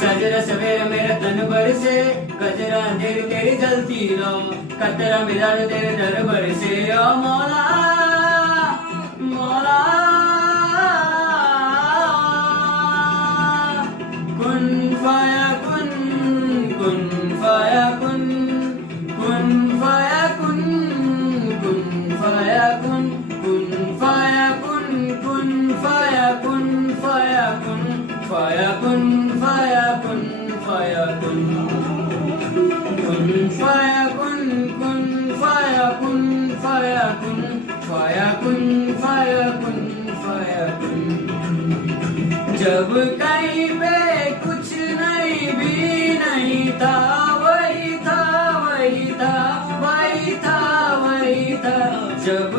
सजरा सवेरा मेरा तन बरसे, कजरा अंधेरी तेरी जलती लो, कतरा मिला तेरे दरबार से। ओ मौला मौला कुन फयाकुन, कुन फयाकुन, कुन फयाकुन, कुन फयाकुन, कुन फयाकुन, कुन फयाकुन, फयाकुन फयाकुन, फयाकुन फयाकुन, कुन फयाकुन, कुन फयाकुन, फयाकुन फयाकुन, फयाकुन फयाकुन। जब कहीं पे कुछ नहीं भी नहीं था, वही था वही था वही था वही था। जब